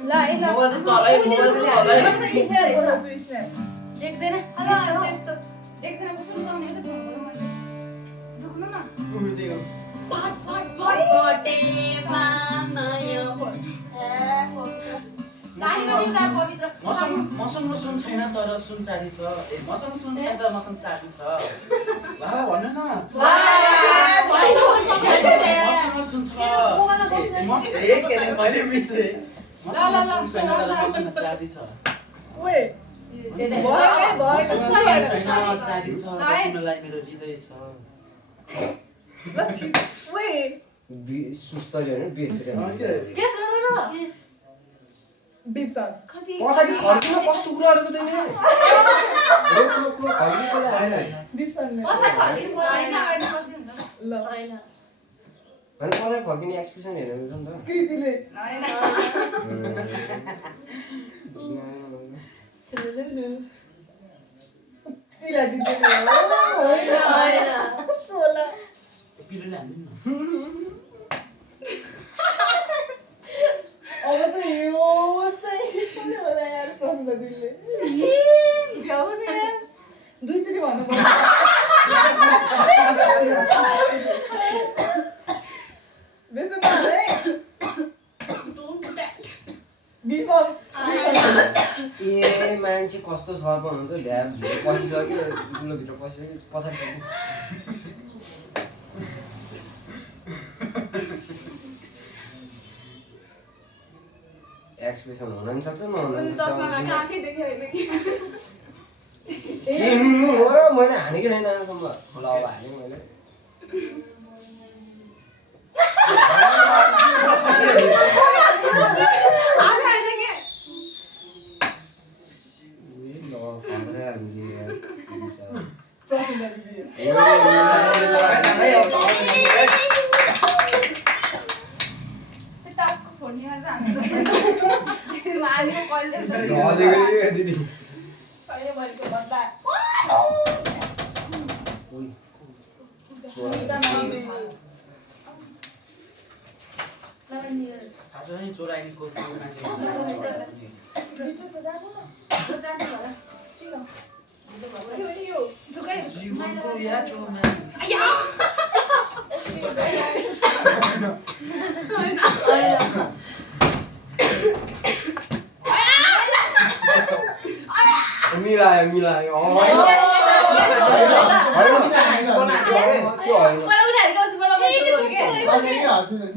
ल है ल मोबाइल चाहिँ तलै मोबाइल चाहिँ तलै देख्दैन त्यस्तो देख्दैन कसो लगाउने हो त फोनको मैले रुक्नु न उही त्यो मसँग सुन छैन तर सुन चाँदी छ मसँग सुन छैन तर मसँग चाँदी छ ला भन्नु न मसँग सुन छ के अरे मैले बिर्सेँ मसँग सुन छैन तर मसँग चाँदी छ चाँदी छ तिमीलाई मेरो हृदय छ सुस्तरी होइन बेसरी पछाडि फर्किन कस्तो कुराहरूको चाहिँ पछाडि फर्किने एक्सप्रेसन हेर्नु छ नि त कृतिले पिलोले हान्दिनु न अब त यो चाहिँ कुन होला यार प्रश्न दिलले भ्याउ नि यार दुईचोटि भन्नु पर्छ बेसो न है बिफल ए मान्छे कस्तो सर्प हुन्छ ध्यान पसिसक्यो दुलोभित्र पसिसक्यो पछाडि एक्सप्रेसन हुन नि सक्छ नहुन नि सक्छ हो र मैले हानेको छैन अहिलेसम्म ल अब हानेँ मैले आज नि चोराइनीको मान्छे जीवनको यात्रोमा मिलायो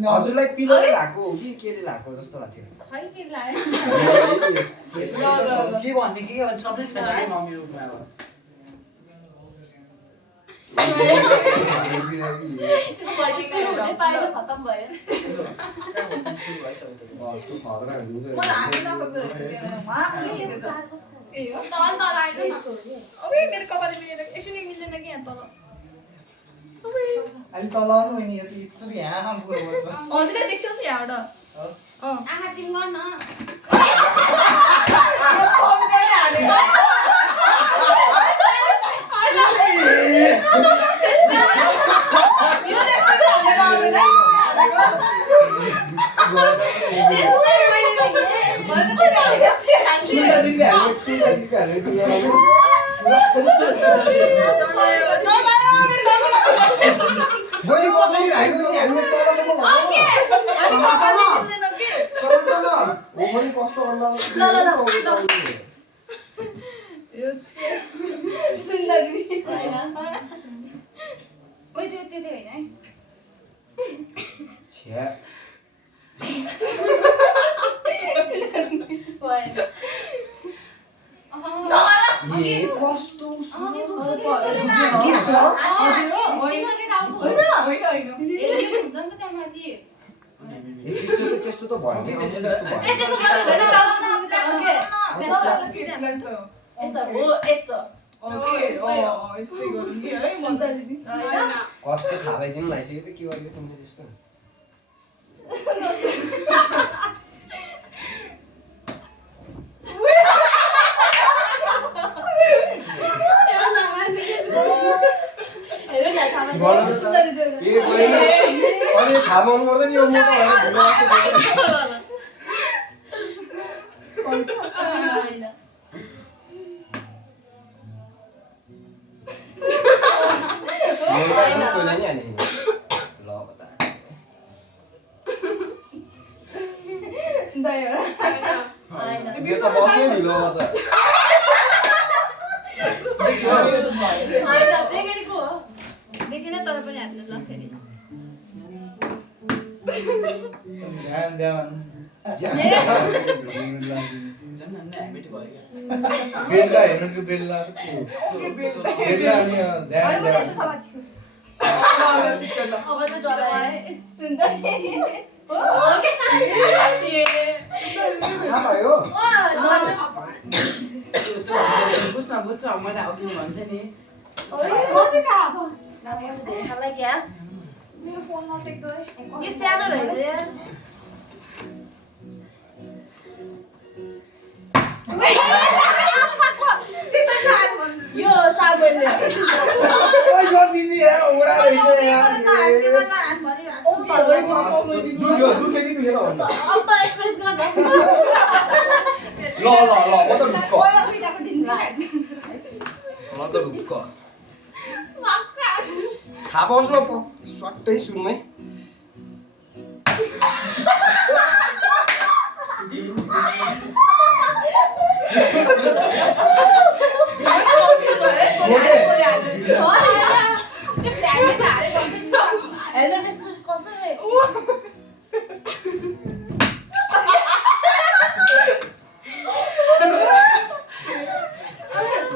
हजुरलाई पिलोले भएको हो कि केले भएको जस्तो लाग्थ्यो के भन्ने के सबै छैन है मम्मी रुममा अहिले तल आउनु नि यति यहाँ पुरो गर्छ आँखा चिम गर्न त्यस्तो त भयो कस्तो खाइदिनु लागिसक्यो त के गरेको तिमीले त्यस्तो थाहा पाउनु पर्दैन यो होइन कोहीलाई नि हाने ल बता दही हो होइन यो त बस्यो नि ल त होइन देखेको हो देखेन तर पनि हान्नु ल फेरि ध्यान ध्यान बेल्ला हेर्नु कि बेल्ला बेल्ला अनि ध्यान अरे ध्यान यस्तो सवाल अब चाहिँ डराए सुन्दर थाहा भयो बुझ्न मैले अघि भन्थेँ नि मेरो फोन नटेक्दो यो सानो रहेछ यार यो साबुनले यो दिदी यार ओडा रहेछ यार दुखे कि दुखेन भन्दा अब त एक्सप्रेस गर्न ल म त ढुक्क म त ढुक्क थाहा पाउँछ न स्वाटै सुरुमै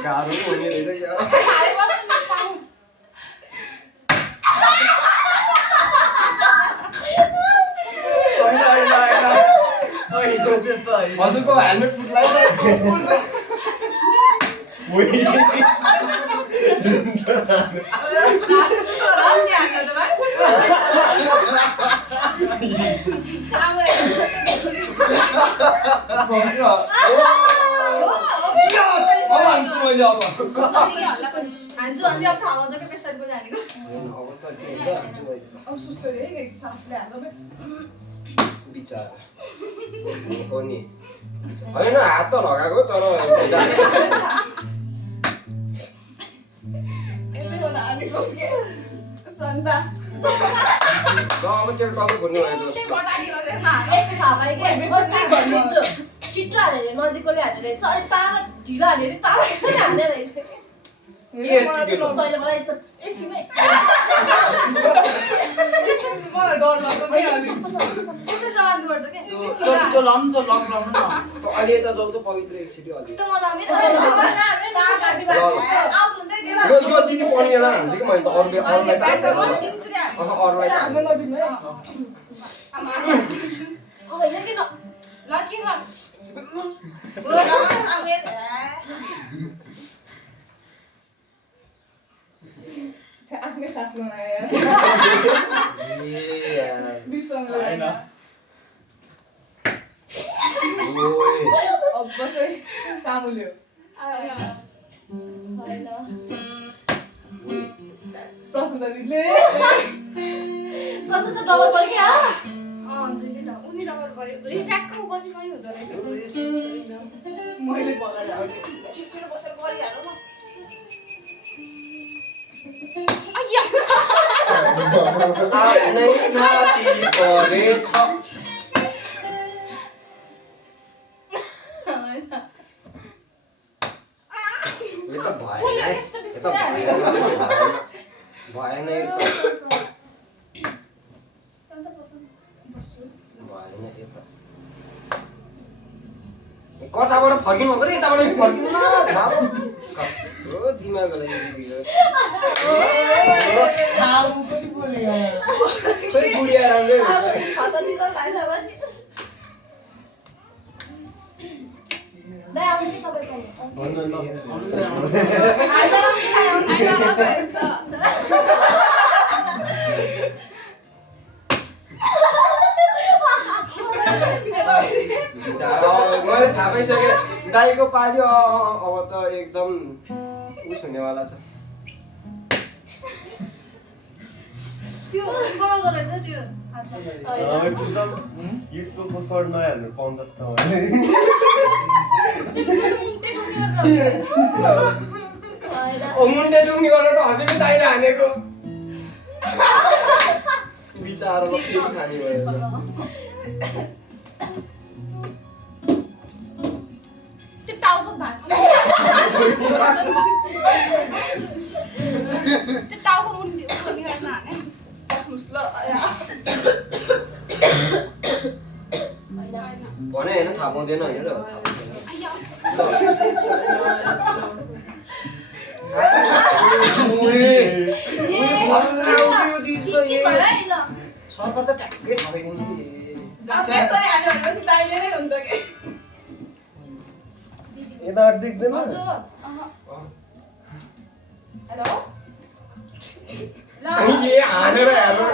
गाह्रो हुने रहेछ क्या हजुरको हेलमेट फुट्लाइ हान्छु मैले अब अब सुस्तो रे सासले हाल्छ बिचारा हो नि होइन हात त लगाएको तर अब त्यो टाउको घुर्नु भएको छिट्टो हालेर नजिकले हालेर रहेछ अनि टाढा ढिलो हालेर टाढा हालेर रहेछ के तैँले मलाई यस्तो एकछिनै मलाई डर लाग्छ यस्तो सवाल गर्छ क्या अहिले यता जाउँ त पवित्र एकचोटि अलि यस्तो मजा आउने यो दिदी पढ्नेलाई हान्छ कि मैले त अरूलाई त अरूलाई त हाम्रो नदिनु है आफ्नै सास बनायो बिसँग अब बसै सामुल्यो प्रश्न दिदीले प्रश्न त डबल पऱ्यो क्या उनी डबल पऱ्यो ट्याक्क पछि पनि हुँदो रहेछ मैले पकाएर छिटो बसेर गरिहाल्नु न आफ्नै नाति परेछ यो त भएन यो त भएन यो त कताबाट फर्किनु भएको रे यताबाट फर्किनु न कस्तो दिमागलाई दिदीको साबु पनि बोल्यो खै बुढिया राम्रै हुन्छ खाता दिन्छ खाइला भने दाइ आउने कि तपाईँ भन्नु न मैले थाहा पाइसकेँ दाइको पाल्यो अब त एकदम उस हुनेवाला छ त्यो बनाउँदो रहेछ त्यो एकदम युट्युबको सर्ट नहाल्नु पाउँछ जस्तो मुन्टे डुङ्गे गरेर मुन्टे डुङ्गी गरेर त हजुरले दाइले हानेको बिचाराको के खाने भयो त्यो टाउको भाँच्छ त्यो टाउको मुन्टे उनी गर्न हाने भने होइन थाहा पाउँदैन होइन र सर्पर त ट्याक्कै ठगाइदिनु यता देख्दैन हेलो ए हानेर हाल्नु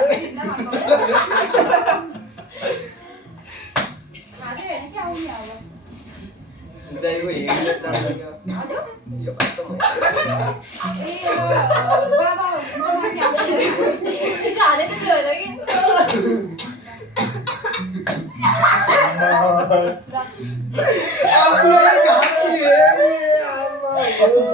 दाइको हेर्ने तान्दैछ यो बाटो छिटो हालेको थियो होला कि कस्तो छ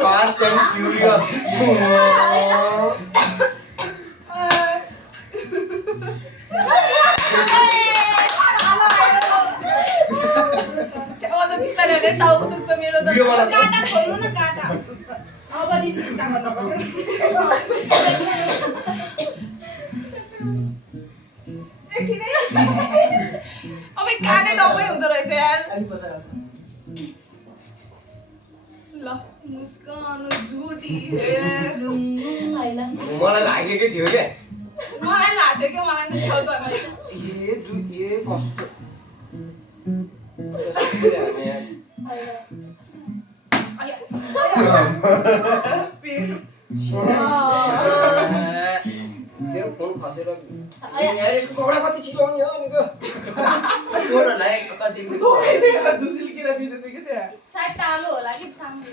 Fast and Furious. अब काने डबै हुँदो रहेछ यार ल मुस्कान झुटी मलाई लागेकै थियो के मलाई लाग्यो कि मलाई नि थियो त ए कस्तो तेरो फोन खसेर यसको कपडा कति छिटो आउने हो अनिको झुसिल्केर बितेको के त्यहाँ सायद टालो होला कि सामने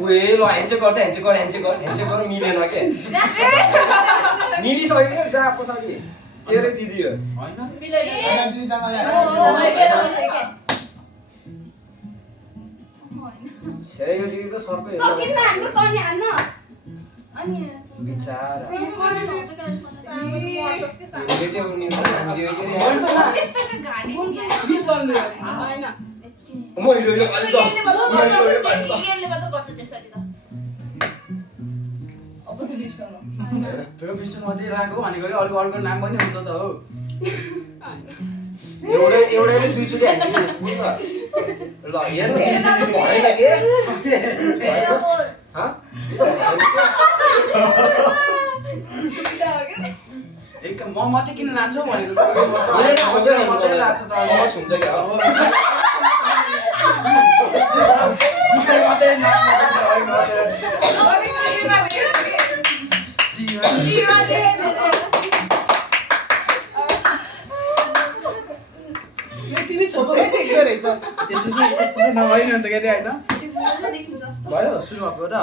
उए ल ह्यान्डसेक गर मिलेन के मिलिसक्यो क्या जहाँ पछाडि तेरै दिदी हो हैन मिलेन हैन दुईसँग छे यो दिदी त सर्पै हो किन हाम्रो तनी हान्न अनि बिचारा त्यस्तोको घानी हैन मैले यो अलि त यसले मात्र गर्छ त्यसरी त अब त बिर्सनु त्यो बिसुन मात्रै राखो भनेको अरु अर्को नाम पनि हुन्छ त हो एउटैले दुईचोटि हान्दिनु ल हेर्नु भएन के एक म मात्रै किन नाच्छौ भनेको त मात्रै लाग्छ त म छुन्छ क्या हो मात्रै तिमी छोपकै देख्दै रहेछ त्यस्तो चाहिँ नभइ नि त के हैन भयो सुरु भएको र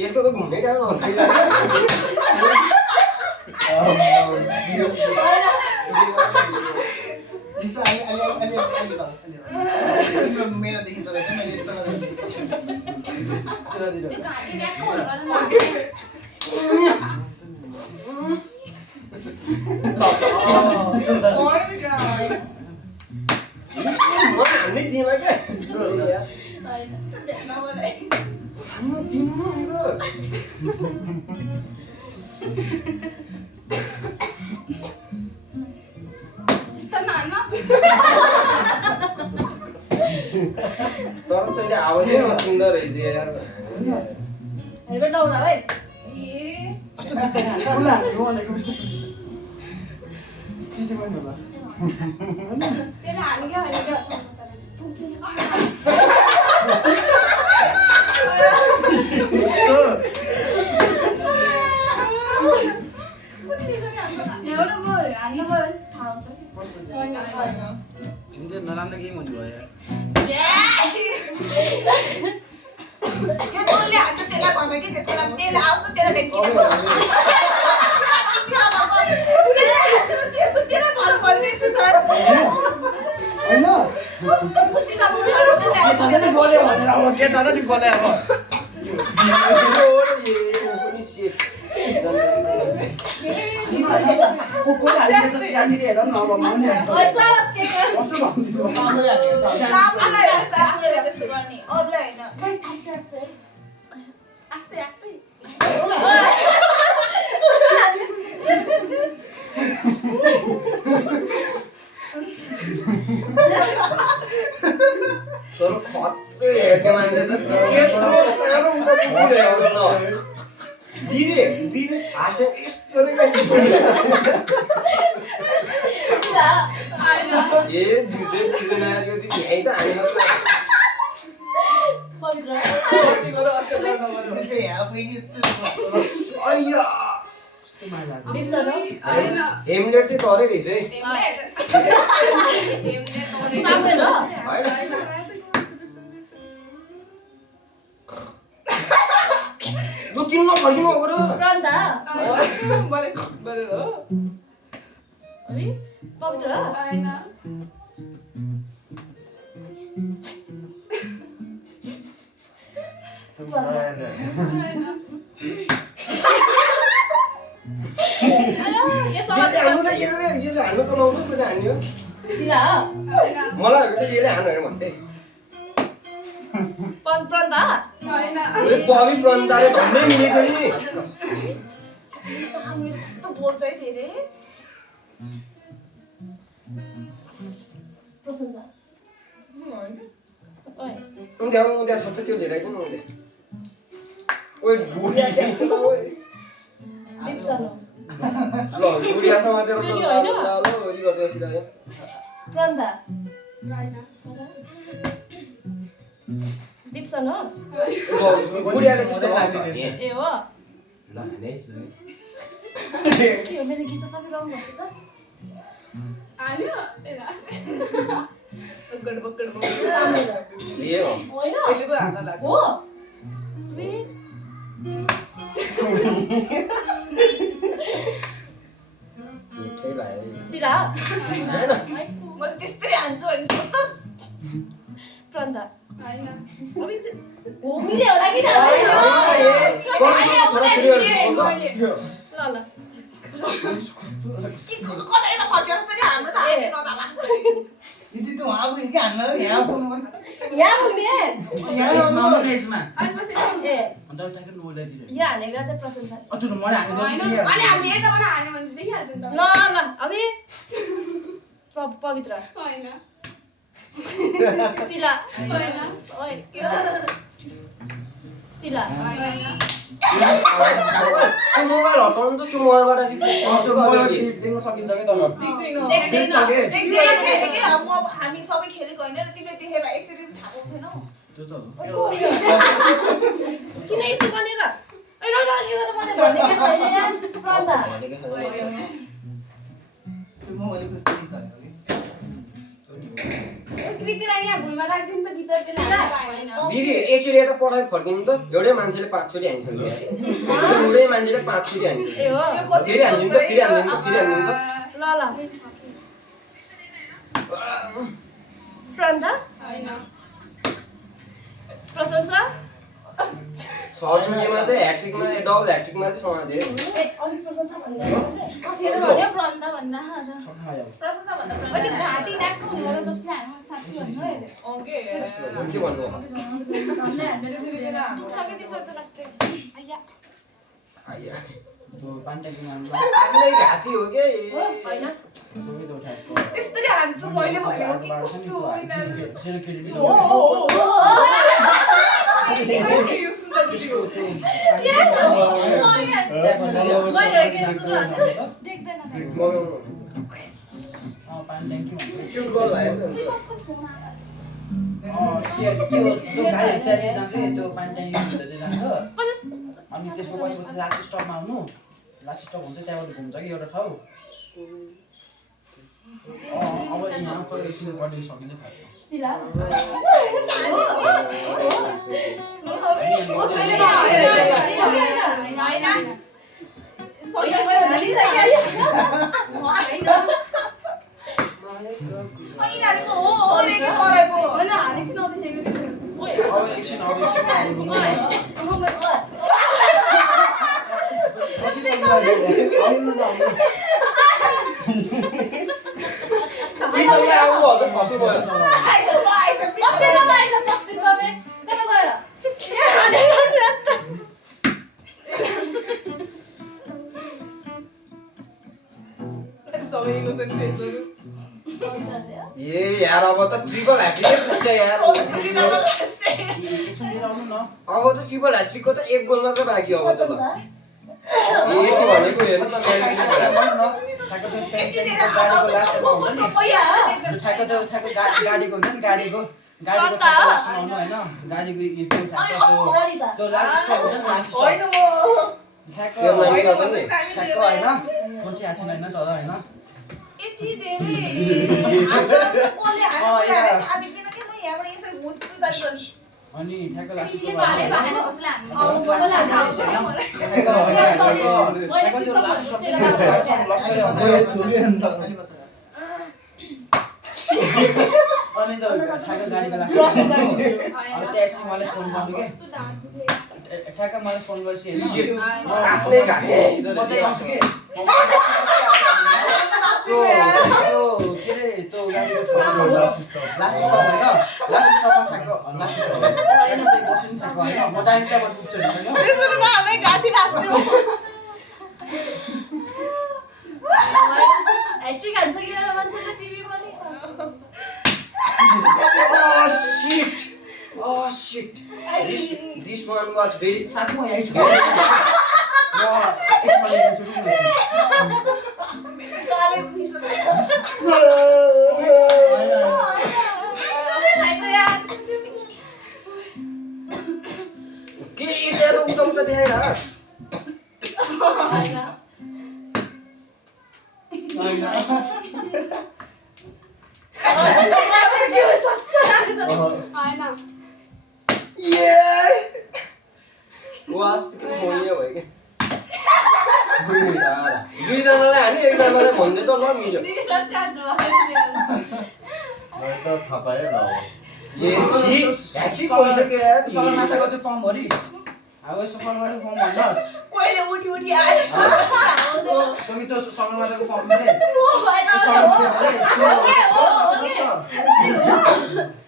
यसको त घुम्ने काम हो मेरो देखिँदो रहेछ मैले यस्तो सुरादिरो हान्नै दिएन क्या हान्नु दिनु न भनेको तर तैँले आवाजै नसुन्दो रहेछ यार हेर्नु डाउडा है होला भनेको बिस्तारै केटी पनि होला त्यसले हानि क्या तिमीले नराम्रो गेम हुने भयो यो तँले हान्छ त्यसलाई भन कि त्यसको लागि त्यसले आउँछ त्यसलाई ढेकिन त्यसलाई भन भन्दैछु त होइन बुद्धि नभएको दादाले बोल्यो भनेर अब के दादाले बोले अब को हालेको छ सिरानीले हेर न अब माउने कस्तो भन्दियो आफूलाई आस्ते आस्ते त्यस्तो गर्ने अरूलाई होइन आस्ते आस्ते तर खत्रै हेर्ने मान्छे त दिदी दिदी हाँस्यो यस्तो ए दिदी दिदी नआएको दिदी है त हामी हेमलेट चाहिँ तरै रहेछ है लु किन्न फर्किनु गयो पवित्र यसले हान्नु बनाउनु कहिले हान्यो मलाई त यसले हान्नु भन्थे बबी प्रन्ताले धम्मै मिलेको नि कस्तो बोल्छ है धेरै उद्या छ त्यो लिएर आइदिनु उद्या ओइ बुढिया चाहिँ ओइ ल बुढिया समातेर ल ओइ गर्दै बसिरहेको प्रन्दा दिप्सन हो बुढियाले त्यस्तो गर्छ ए हो ल हाने के हो मेरो गीत सबै रङ गर्छ त आयो ए हो होइन हो मिठै भाइ सिरा म त्यस्तै हान्छु अनि सोच्छस् प्रन्दा हैन हो मिल्यो होला कि छोराछोरीहरू ल ल कतै त फर्कियोस् नि हाम्रो त हान्ने नजाला यहाँ पुग्ने अनि पछि ए यहाँ हानेको चाहिँ प्रशंसा अनि हामी यताबाट हान्यो भने देखिहाल्छ नि त ल ल अबे पवित्र हैन सिला हैन ओइ के सिला हैन त्यो मोबाइल हटाउनु त त्यो मोबाइलबाट दिन सकिन्छ के तर देख्दैन के हामी सबै खेलेको होइन र तिमीले देखे भए एकचोटि थाहा पाउँथेनौ त्यो त किन यस्तो बनेर ए र के गर्नु पर्ने भनेको छैन यार प्रन्दा कृतिलाई यहाँ भुइँमा राख्दिनु त बिचर्दैन हैन दिदी एकचोटि यता पढाइ फर्किनु त एउटै मान्छेले 5 चोटि हानिसक्यो एउटै मान्छेले 5 चोटि हानिसक्यो ए हो फेरि हान्दिनु त फेरि हान्दिनु त फेरि हान्दिनु त ल ल प्रन्दा हैन प्रशंसा 6 चोटिमा चाहिँ ह्याट्रिकमा डबल ह्याट्रिकमा चाहिँ समाते ए अघि प्रशंसा भन्दै कतिले भन्यो प्रन्दा भन्दा प्रशंसा भन्दा ओ त्यो घाँटी नाक्नु हुने गरेर जसले हान्नु साथी भन्नु है के भन्नु दुख्सके त्यसो त लास्ट आया आया त्यो पान्टाकीमा आफ्नै घाँटी हो के हैन त्यसरी हान्छु मैले भनेको कि कस्तो होइन देख्दैन त्यो गर्ल आयो कसको फोन आयो त्यो गाडी त्यहाँ जान्छ त्यो पान्टाकी जान्छ अनि त्यसको पछि लास्ट स्टपमा आउनु लास्ट स्टप हुन्छ त्यहाँबाट घुम्छ कि एउटा ठाउँ अब यहाँ खोइ एकछिन पढ्नु सकिँदै थियो सिला अब एकछिन सबैको सेन्टेन्सहरु ए यार अब त ट्रिपल ह्याट्रिक पुग्छ यार एकछिन लिएर आउनु न अब त ट्रिपल ह्याट्रिकको त एक गोल मात्र बाँकी अब त ए के भनेको हेर्नु त गाडीको हुन्छ नि गाडीको लास्टमा आउनु होइन गाडीको त्यो लास्ट हुन्छ नि लास्ट होइन ठ्याक्क त्यो लागि गर्दा नि ठ्याक्क होइन म चाहिँ आछिन होइन तर होइन अनि ठ्याक्क लास्ट अनि त ठ्याक्क गाडीको लास्ट अनि ट्याक्सी मलाई फोन गर्नु के ठ्याक्क मलाई फोन गर्छ हैन आफ्नै घाटे म चाहिँ आउँछु के त्यो के रे त्यो गाडीको लास्ट स्टप होइन लास्ट स्टपमा ठ्याक्क लास्ट स्टप होइन त्यही बस्नु नि ठ्याक्क होइन म डाइरेक्ट त्यहाँबाट पुग्छु हैन त्यसरी नहाल्ने घाँटी लाग्छ ह्याट्रिक हान्छ कि मान्छेले टिभी पनि Oh shit. This one was very साथी म यही छु म यसमा लिनु छु के इधर उठौँ त देखाइ र वास्तै भयो के दुईजनालाई हानि एकजनालाई भन्दै त ल मिल्यो ए छि ह्याट्रिक भइसक्यो यार सगरमाथाको त्यो फर्म भरि अब यसो फर्मको फर्म भन्नुहोस् कोहीले उठी उठी आयो कि त्यो सगरमाथाको फर्म भरे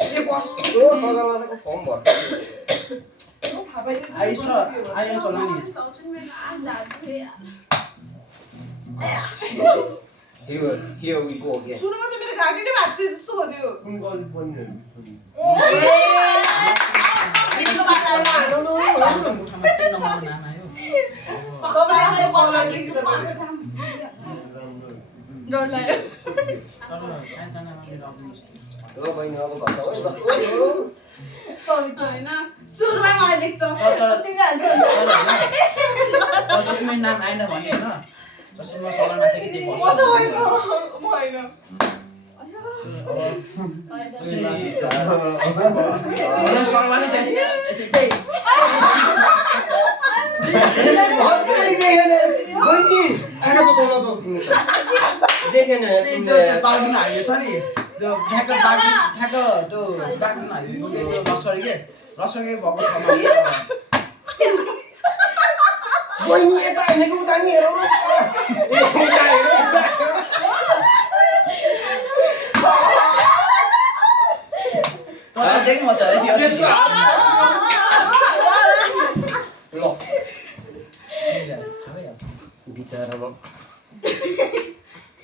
ए बस ओ सगरमाथाको फर्म भर्छ आइस होला नि Here we go again. सुरुमा त मेरो घाँटी नै भाँच्छ जस्तो भयो ल बहिनी अब घर जाऊ सुरुमा मलाई देख्छ जसमा नाम आएन भने होइन जसमा सगरमाथा कि त्यही म त होइन म होइन सगरमाथा त्यही बहिनी आएर बताउन त तिमी त देखेन तिमीले दार्जिलिङ हालेको छ नि त्यो ठ्याक्क त्यो दार्जिलिङ हालेको त्यो लसरी के लसरी भएको ठाउँमा बहिनी यता हिँडेको उता नि हेरौ तर देख्नु छ अरे त्यो ल बिचारा म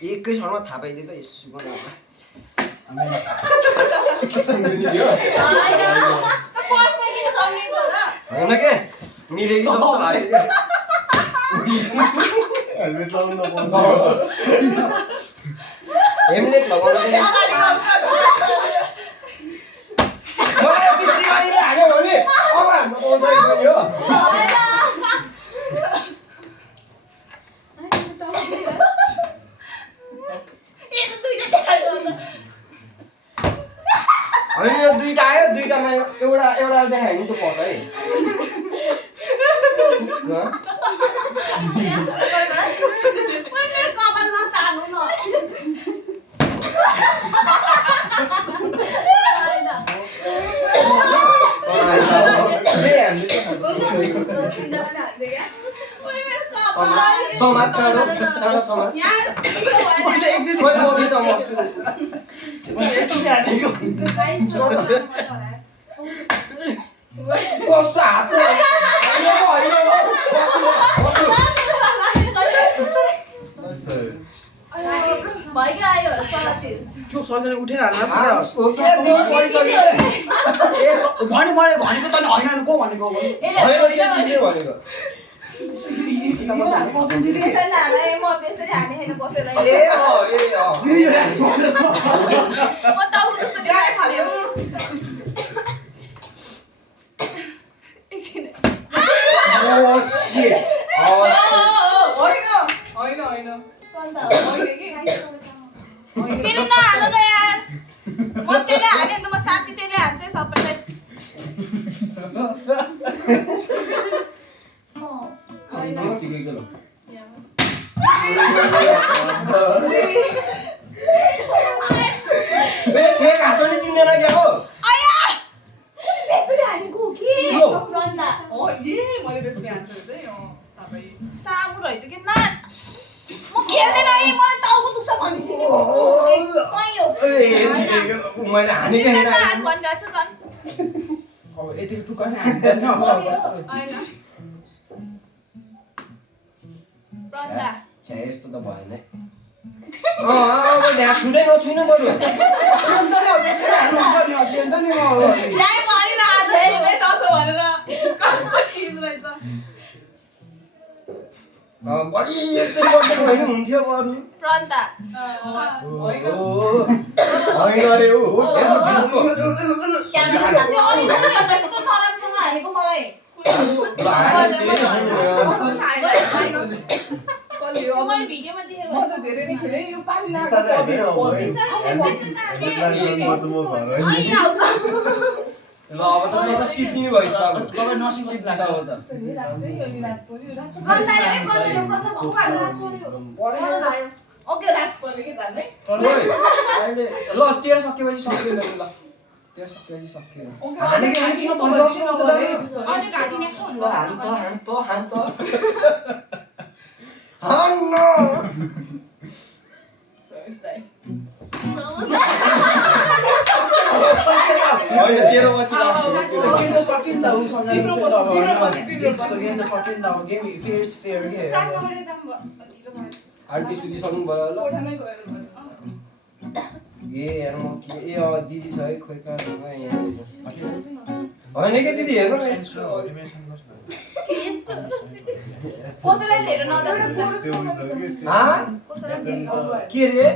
एकै क्षणमा थाहा पाइदिए त यसो होइन के मिलेको जस्तो लाग्यो हेमलेट लगाउनु मलाई पिछी गाडीले हान्यो भने अब हाम्रो पाउँदै गयो दुईटा होइन यो दुईटा आयो दुईटामा एउटा देखायो नि त पर्छ है ओइ मेरो कपालमा तालु न ओइ मेरो कपाल समाज चाँडो समाज यार मैले एकचोटि खोइ म बिच मस्छु मैले एकचोटि हालेको कस्तो हातमा भइगयो आयो 37 त्यो सरले उठेर हाल्न सक्छ ओके दिउ परिसक्यो ए भने मैले भनेको त हैन को भनेको बेसन हाले म बेसरी हाने हैन कसैलाई ए म टाउको दुख्छ जाने खाल्यो एकछिन ओ शिट होइन अन्त होइन कि फेरि नहाल्नु न यार म त्यसले हाने नि त म साथी त्यसले हान्छ सबैलाई ठिकै गेलो ए घाँसले चिन्दैन क्या हो आया बेसरी हानेको कि यो रन्दा हो ए मैले बेसरी हान्छु चाहिँ तपाईँ सामु रहेछ के ना म खेल्दैन है म टाउको दुख्छ भनिसकेको कहीँ हो मैले हानेको हान होइन भनिरहेको छ झन् अब यतिको टुक्का नै हाल्दैन अब कस्तो होइन रन्दा छ्या यस्तो त भएन है अब ढ्याक छुँदै नछुइनु बरु अन्त नि अब त्यसरी हाल्नुहुन्छ नि अब अन्त नि म याइ भनिरहेको छ है तसो भनेर कस्तो चिज रहेछ बढी यस्तो गरिदिएको होइन हुन्थ्यो बरु रन्दा होइन अरे ऊ क्यामेरा यस्तो नराम्रोसँग हानेको मलाई कलियो अब मैले भिडियोमा देखेँ म त धेरै नै खेलेँ यो पानी ल अब त तपाईँ सिक्दिनु भएछ अब तपाईँ नसिक्नु लाग्छ अब त ओके रात पर्यो कि जान्दै अहिले ल तेह्र सकेपछि सक्यो ल तेह्र सकेपछि सक्यो हानेको हाने किन परिवर्तन हान त होइन तेह्र पछि सकिन्छ उसँग सकिन्छ अब गेम फेयर फेयर के आर्टी सुति सक्नु भयो ल कोठामै गएर ए हेर म के ए दिदी छ है खोइ कहाँ यहाँ होइन के दिदी हेर्नु न यस्तो कसैलाई लिएर नजाऊ के रे